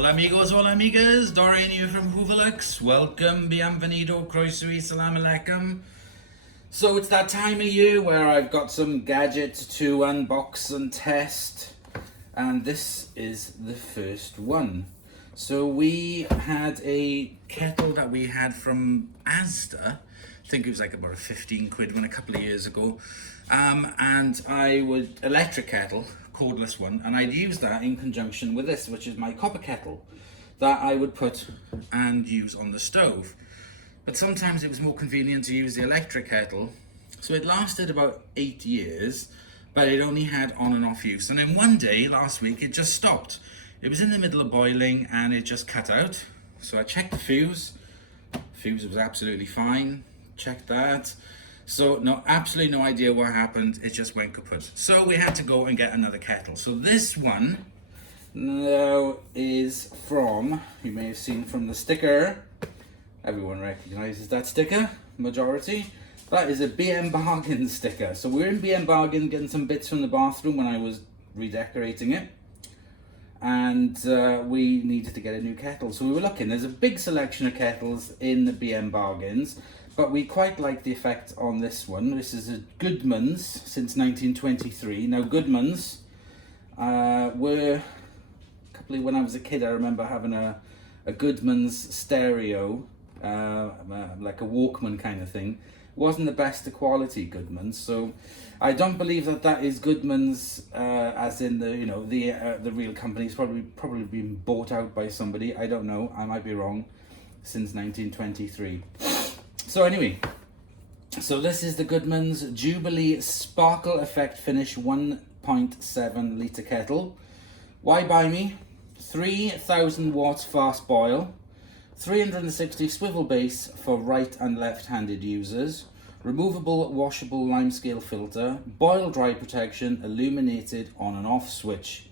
Hola amigos, hola amigas, Dorian here from Hooverlux. Welcome, bienvenido, croeso y salam alaikum. So it's that time of year where I've got some gadgets to unbox and test, and this is the first one. So we had a kettle that we had from Asda. I think it was like about a 15 quid one a couple of years ago. And I would, electric kettle, cordless one, and I'd use that in conjunction with this, which is my copper kettle that I would put and use on the stove. But sometimes it was more convenient to use the electric kettle. So it lasted about 8 years, but it only had on and off use. And then one day last week, it just stopped. It was in the middle of boiling and it just cut out. So I checked the fuse. Fuse was absolutely fine. Checked that. So no, absolutely no idea what happened. It just went kaput. So we had to go and get another kettle. So this one now is from, you may have seen from the sticker. Everyone recognizes that sticker, majority. That is a BM Bargain sticker. So we're in BM Bargain getting some bits from the bathroom when I was redecorating it. And we needed to get a new kettle. So we were looking, there's a big selection of kettles in the BM Bargains, but we quite like the effect on this one. This is a Goodmans since 1923. Now Goodmans were, when I was a kid, I remember having a Goodmans stereo, like a Walkman kind of thing. Wasn't the best quality Goodmans, so I don't believe that is Goodmans as in the real company. It's probably been bought out by somebody. I don't know, I might be wrong. Since 1923. So anyway, so this is the Goodmans Jubilee Sparkle Effect Finish 1.7 litre kettle. Why buy me? 3000 watts fast boil, 360 swivel base for right and left-handed users, removable washable limescale filter, boil dry protection, illuminated on and off switch.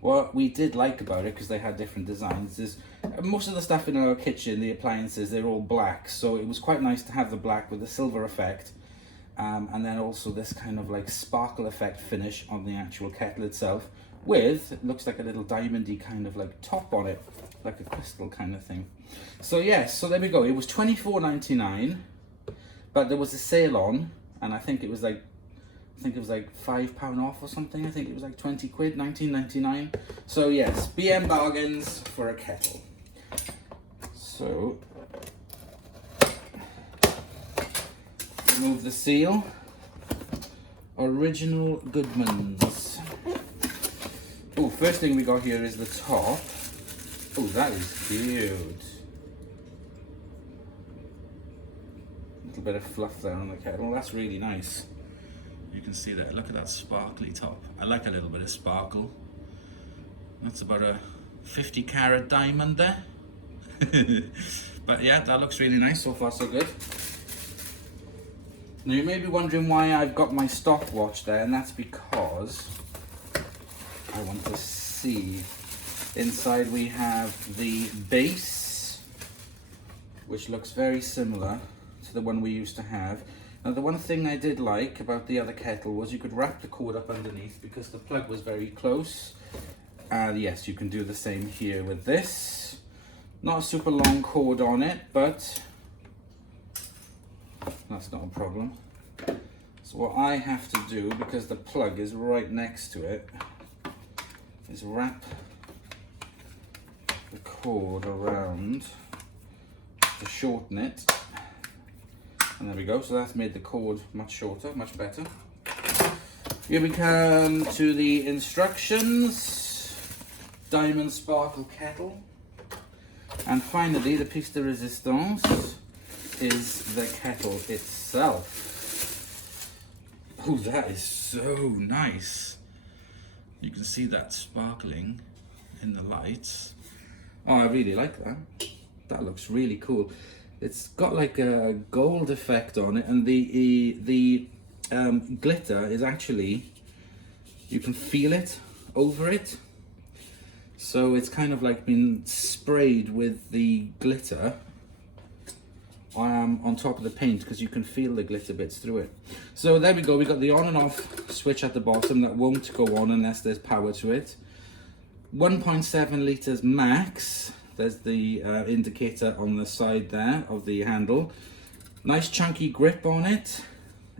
What we did like about it, because they had different designs, is most of the stuff in our kitchen, the appliances, they're all black, so it was quite nice to have the black with the silver effect, and then also this kind of like sparkle effect finish on the actual kettle itself, with, it looks like a little diamondy kind of like top on it, like a crystal kind of thing. So yes, so there we go. It was $24.99, but there was a sale on, and I think it was like £5 off or something. I think it was like 20 quid, 19.99. So yes, BM Bargains for a kettle. So remove the seal. Original Goodmans. Oh, first thing we got here is the top. Oh, that is cute. Little bit of fluff there on the kettle. That's really nice. You can see that. Look at that sparkly top. I like a little bit of sparkle. That's about a 50 carat diamond there. But yeah, that looks really nice. So far so good. Now you may be wondering why I've got my stopwatch there, and that's because I want to see. Inside we have the base, which looks very similar to the one we used to have. Now the one thing I did like about the other kettle was you could wrap the cord up underneath because the plug was very close. And yes, you can do the same here with this. Not a super long cord on it, but that's not a problem. So what I have to do, because the plug is right next to it, is wrap the cord around to shorten it. And there we go, so that's made the cord much shorter, much better. Here we come to the instructions. Diamond sparkle kettle. And finally, the piece de resistance is the kettle itself. Oh, that is so nice. You can see that sparkling in the lights. Oh, I really like that. That looks really cool. It's got like a gold effect on it, and the glitter is actually, you can feel it over it. So it's kind of like been sprayed with the glitter on top of the paint, because you can feel the glitter bits through it. So there we go, we got the on and off switch at the bottom that won't go on unless there's power to it. 1.7 litres max. There's the indicator on the side there of the handle. Nice chunky grip on it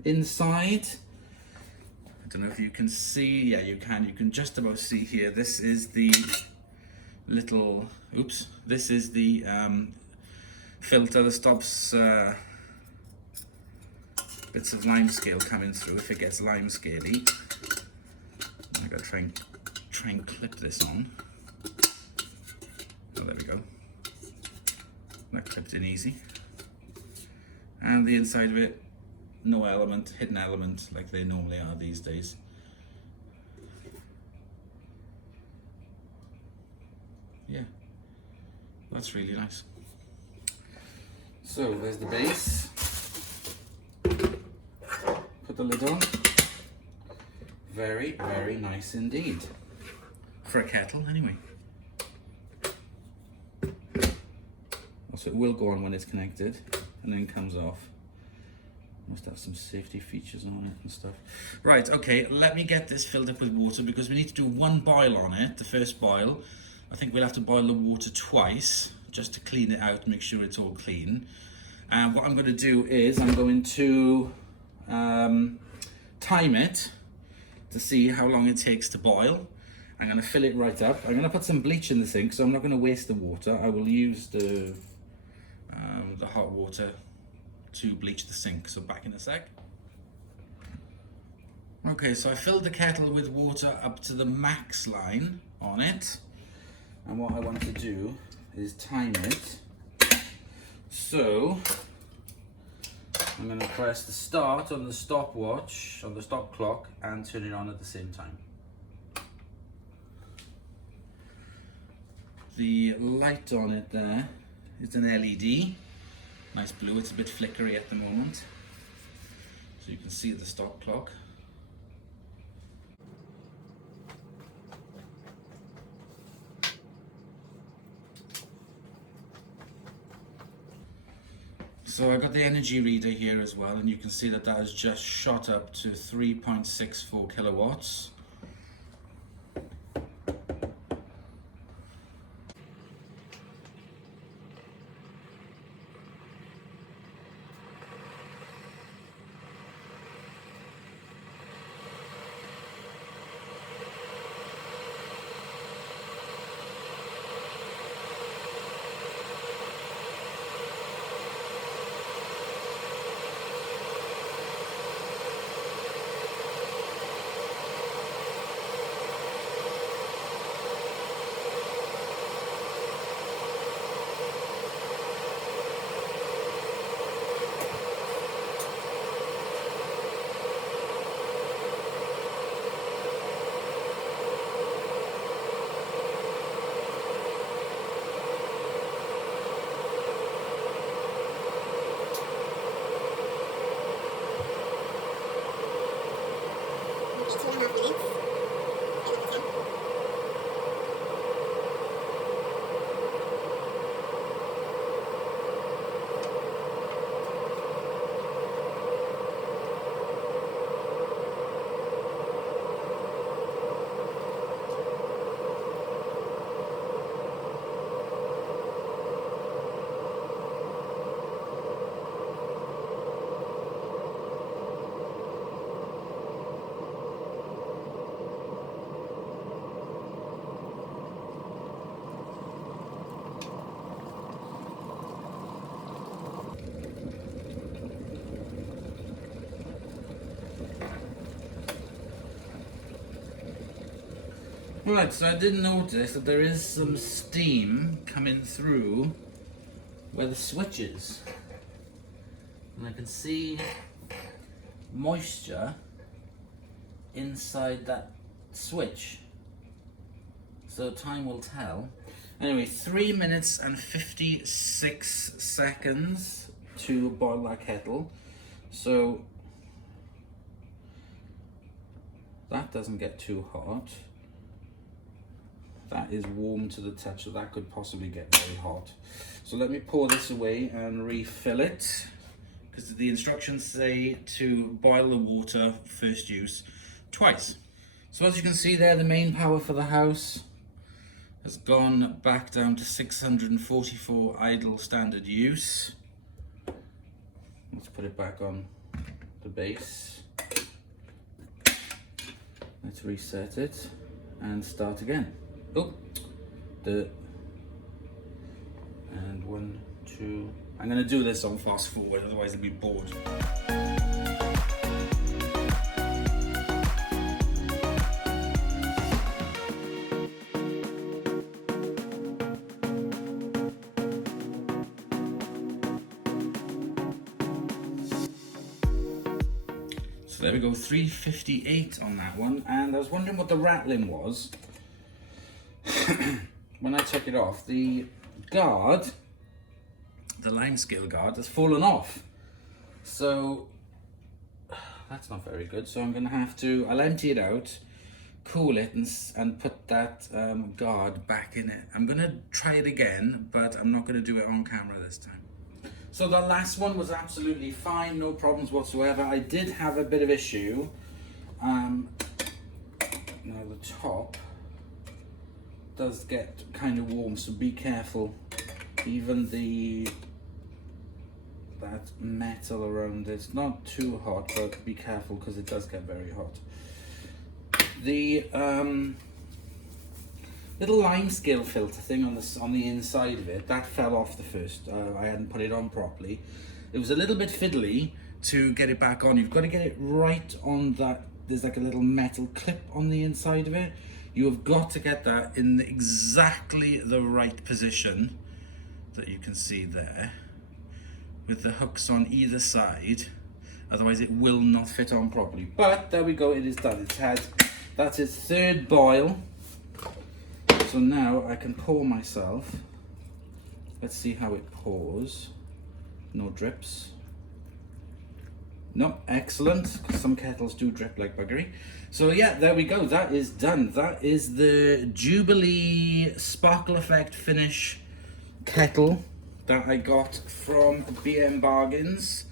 inside. I don't know if you can see. Yeah, you can just about see here. This is the little, oops, this is the filter that stops bits of lime scale coming through if it gets lime scaly. I gotta try and clip this on. Oh, there we go. That clipped in easy. And the inside of it, no element, hidden element like they normally are these days. Yeah, that's really nice. So there's the base. Put the lid on. Very, very nice indeed. For a kettle, anyway. Also, it will go on when it's connected and then comes off. Must have some safety features on it and stuff. Right, okay, let me get this filled up with water because we need to do one boil on it, the first boil. I think we'll have to boil the water twice just to clean it out, make sure it's all clean. And what I'm going to do is I'm going to time it to see how long it takes to boil. I'm going to fill it right up. I'm going to put some bleach in the sink, so I'm not going to waste the water. I will use the hot water to bleach the sink, so back in a sec. Okay, so I filled the kettle with water up to the max line on it, and what I want to do is time it. So I'm going to press the start on the stopwatch, on the stop clock, and turn it on at the same time. The light on it there is an LED. Nice blue, it's a bit flickery at the moment. So you can see the stop clock. So I've got the energy reader here as well, and you can see that that has just shot up to 3.64 kilowatts. Right, so I did notice that there is some steam coming through where the switch is. And I can see moisture inside that switch. So time will tell. Anyway, 3 minutes and 56 seconds to boil that kettle. So that doesn't get too hot. That is warm to the touch, so that could possibly get very hot. So let me pour this away and refill it, because the instructions say to boil the water first use twice. So as you can see there, the main power for the house has gone back down to 644 idle standard use. Let's put it back on the base. Let's reset it and start again. Oh, and 1, 2. I'm going to do this on fast forward, otherwise I'll be bored. So there we go, 358 on that one, and I was wondering what the rattling was. When I took it off, the guard, the lime scale guard, has fallen off. So that's not very good. So I'm going to have to, I'll empty it out, cool it, and put that guard back in it. I'm going to try it again, but I'm not going to do it on camera this time. So the last one was absolutely fine, no problems whatsoever. I did have a bit of issue. Now the top does get kind of warm, so be careful. Even that metal around it's not too hot, but be careful because it does get very hot. The little lime scale filter thing on the inside of it, that fell off the first. I hadn't put it on properly. It was a little bit fiddly to get it back on. You've got to get it right on that. There's like a little metal clip on the inside of it. You have got to get that in exactly the right position that you can see there, with the hooks on either side. Otherwise it will not fit on properly. But there we go, it is done. That's its third boil. So now I can pour myself. Let's see how it pours. No drips. No, excellent. Some kettles do drip like buggery. So yeah, there we go. That is done. That is the Jubilee Sparkle Effect Finish kettle that I got from BM Bargains.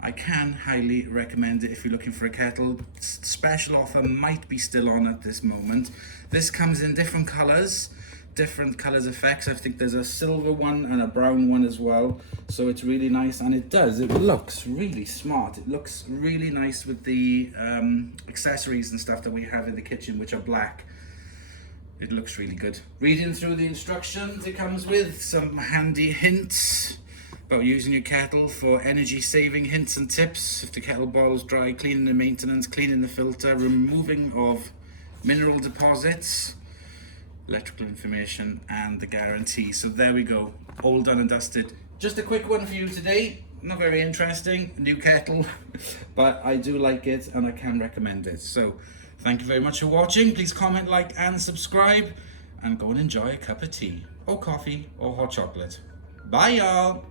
I can highly recommend it if you're looking for a kettle. Special offer might be still on at this moment. This comes in different colors effects. I think there's a silver one and a brown one as well. So it's really nice, and it looks really smart. It looks really nice with the accessories and stuff that we have in the kitchen, which are black. It looks really good. Reading through the instructions, it comes with some handy hints about using your kettle for energy saving hints and tips. If the kettle boils dry, cleaning the maintenance, cleaning the filter, removing of mineral deposits, electrical information, and the guarantee. So there we go, all done and dusted. Just a quick one for you today. Not very interesting, new kettle, but I do like it and I can recommend it. So thank you very much for watching. Please comment, like, and subscribe, and go and enjoy a cup of tea or coffee or hot chocolate. Bye y'all.